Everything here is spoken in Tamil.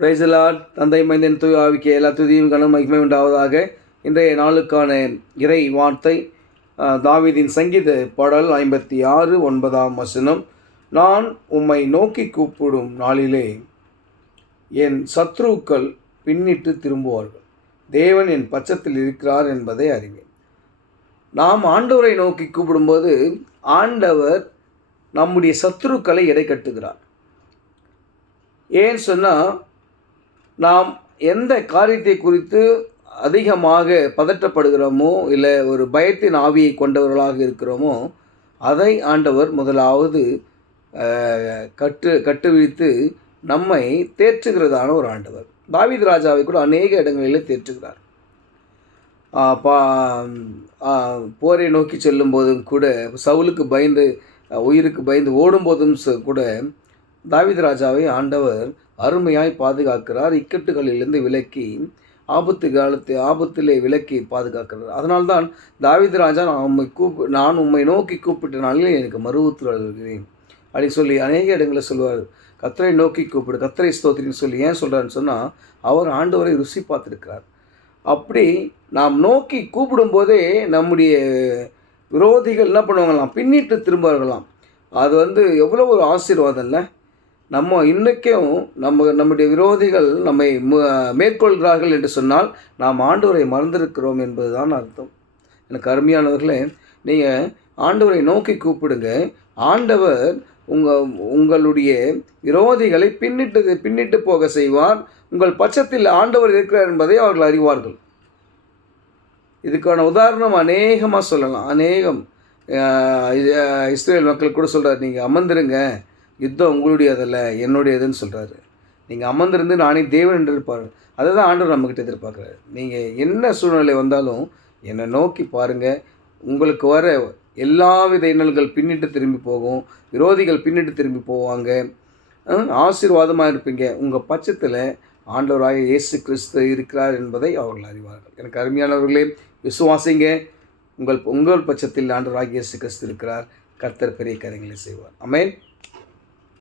Praise the Lord. தந்தை மைந்தன் தூய் ஆவிக்கு எல்லா துதியும் கனம் மகிமை உண்டாவதாக. இன்றைய நாளுக்கான இறை வார்த்தை தாவீதின் சங்கீத பாடல் 56:9. நான் உம்மை நோக்கி கூப்பிடும் நாளிலே என் சத்ருக்கள் பின்னிட்டு திரும்புவார்கள். தேவன் என் பட்சத்தில் இருக்கிறார் என்பதை அறிவேன். நாம் ஆண்டவரை நோக்கி கூப்பிடும்போது ஆண்டவர் நம்முடைய சத்துருக்களை எடை கட்டுகிறார். ஏன்னு சொன்னால், நாம் எந்த காரியத்தை குறித்து அதிகமாக பதற்றப்படுகிறோமோ, இல்லை ஒரு பயத்தின் ஆவியை கொண்டவர்களாக இருக்கிறோமோ, அதை ஆண்டவர் முதலாவது கட்டுவித்து நம்மை தேற்றுகிறதான ஒரு ஆண்டவர். தாவீது ராஜாவை கூட அநேக இடங்களில் தேற்றுகிறார். போரை நோக்கி செல்லும் போதும் கூட, சவுலுக்கு பயந்து உயிருக்கு பயந்து ஓடும்போதும் கூட தாவீது ராஜாவை ஆண்டவர் அருமையாய் பாதுகாக்கிறார். இக்கட்டுகளிலிருந்து விலக்கி ஆபத்திலே விலக்கி பாதுகாக்கிறார். அதனால்தான் தாவீது ராஜா நான் உம்மை நோக்கி கூப்பிட்ட நாளில் எனக்கு மறுவுத்து வருகிறேன் அப்படின்னு சொல்லி அநேக இடங்களில் சொல்லுவார். கர்த்தரை நோக்கி கூப்பிடு, கர்த்தரை ஸ்தோத்திரின்னு சொல்லி ஏன் சொல்கிறாருன்னு சொன்னால், அவர் ஆண்டவரை ருசி பார்த்துருக்கிறார். அப்படி நாம் நோக்கி கூப்பிடும்போதே நம்முடைய விரோதிகள் என்ன பண்ணுவாங்களாம், பின்னிட்டு திரும்புவார்களாம். அது எவ்வளோ ஒரு ஆசீர்வாதம் இல்லை. நம்ம இன்றைக்கும் நம்முடைய விரோதிகள் நம்மை மேற்கொள்கிறார்கள் என்று சொன்னால் நாம் ஆண்டவரை மறந்திருக்கிறோம் என்பது தான் அர்த்தம். எனக்கு அருமையானவர்களே, நீங்கள் ஆண்டவரை நோக்கி கூப்பிடுங்க. ஆண்டவர் உங்களுடைய விரோதிகளை பின்னிட்டு போக செய்வார். உங்கள் பட்சத்தில் ஆண்டவர் இருக்கிறார் என்பதை அவர்கள் அறிவார்கள். இதுக்கான உதாரணம் அநேகமாக சொல்லலாம். இஸ்ரேல் மக்கள் கூட சொல்கிறார், நீங்கள் அமர்ந்துருங்க, யுத்தம் உங்களுடையதல்ல என்னுடையதுன்னு சொல்கிறாரு. நீங்கள் அமர்ந்திருந்து நானே தேவன் என்று இருப்பார். அதை தான் ஆண்டவர் நம்மக்கிட்ட எதிர்பார்க்குறாரு. நீங்கள் என்ன சூழ்நிலை வந்தாலும் என்னை நோக்கி பாருங்கள். உங்களுக்கு வர எல்லாவித இன்னல்கள் பின்னிட்டு திரும்பி போகும். விரோதிகள் பின்னிட்டு திரும்பி போவாங்க. ஆசீர்வாதமாக இருப்பீங்க. உங்கள் பட்சத்தில் ஆண்டவராக இயேசு கிறிஸ்து இருக்கிறார் என்பதை அவர்கள் அறிவார்கள். எனக்கு அருமையானவர்களே, விசுவாசிங்க. உங்கள் பட்சத்தில் ஆண்டவராக இயேசு கிறிஸ்து இருக்கிறார். கர்த்தர் பெரிய காரியங்களை செய்வார். ஆமென்.